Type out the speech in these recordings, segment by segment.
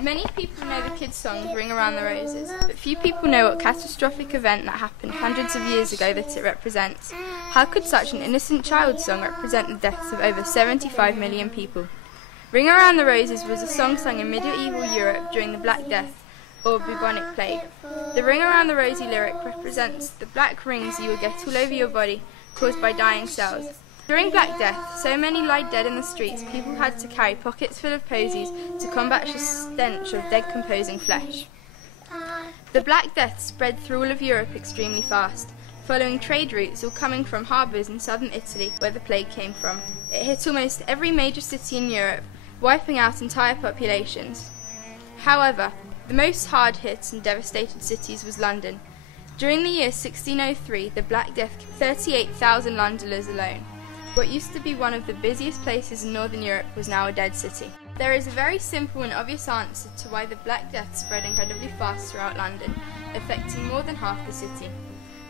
Many people know the kids' song Ring Around the Roses, but few people know what catastrophic event that happened hundreds of years ago that it represents. How could such an innocent child's song represent the deaths of over 75 million people? Ring Around the Roses was a song sung in medieval Europe during the Black Death, or bubonic plague. The Ring Around the Rosy lyric represents the black rings you will get all over your body caused by dying cells. During Black Death, so many lied dead in the streets, people had to carry pockets full of posies to combat the stench of decomposing flesh. The Black Death spread through all of Europe extremely fast, following trade routes or coming from harbours in southern Italy where the plague came from. It hit almost every major city in Europe, wiping out entire populations. However, the most hard-hit and devastated cities was London. During the year 1603, the Black Death killed 38,000 Londoners alone. What used to be one of the busiest places in Northern Europe was now a dead city. There is a very simple and obvious answer to why the Black Death spread incredibly fast throughout London, affecting more than half the city.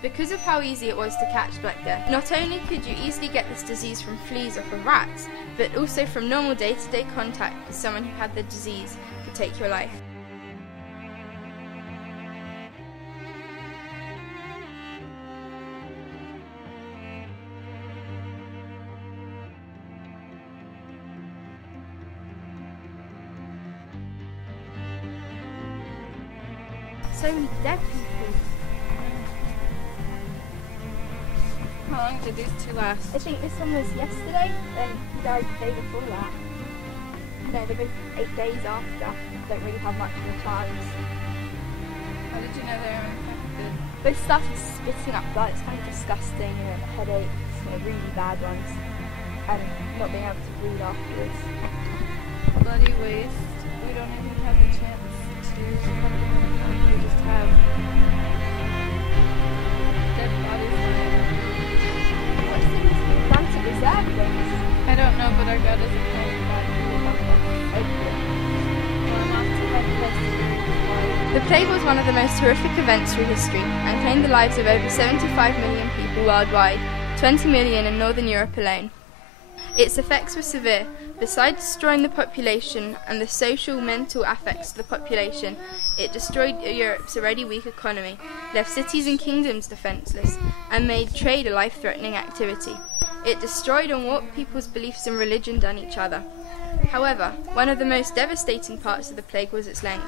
Because of how easy it was to catch Black Death, not only could you easily get this disease from fleas or from rats, but also from normal day-to-day contact with someone who had the disease could take your life. So many dead people. How long did these two last? I think this one was yesterday, then he died the day before that. No, they're both 8 days after. Don't really have much of a chance. How did you know they were infected? Both started spitting up blood. It's kind of disgusting, headaches, really bad ones, and not being able to breathe afterwards. Bloody waste. We don't even have the chance to cut them up. We just have dead bodies lying. What's the reason we plan to preserve things? I don't know, but our God isn't very bad. The plague was one of the most horrific events through history and claimed the lives of over 75 million people worldwide, 20 million in Northern Europe alone. Its effects were severe. Besides destroying the population and the social, mental affects to the population, it destroyed Europe's already weak economy, left cities and kingdoms defenceless, and made trade a life-threatening activity. It destroyed and warped people's beliefs in religion and each other. However, one of the most devastating parts of the plague was its length.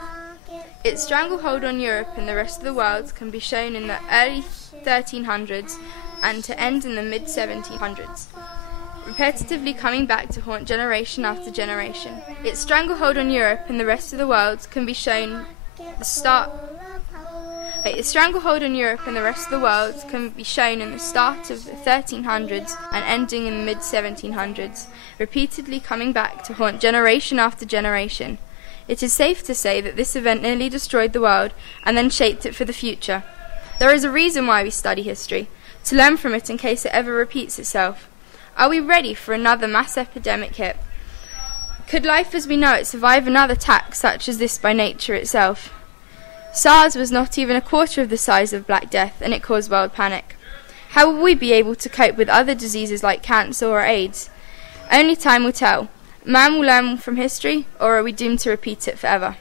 Its stranglehold on Europe and the rest of the world can be shown in the early 1300s and to end in the mid-1700s, repetitively coming back to haunt generation after generation. Its stranglehold on Europe and the rest of the world can be shown Its stranglehold on Europe and the rest of the world can be shown in the start of the 1300s and ending in the mid-1700s, repeatedly coming back to haunt generation after generation. It is safe to say that this event nearly destroyed the world and then shaped it for the future. There is a reason why we study history, to learn from it in case it ever repeats itself. Are we ready for another mass epidemic hit? Could life as we know it survive another attack such as this by nature itself? SARS was not even a quarter of the size of Black Death, and it caused world panic. How will we be able to cope with other diseases like cancer or AIDS? Only time will tell. Man will learn from history, or are we doomed to repeat it forever?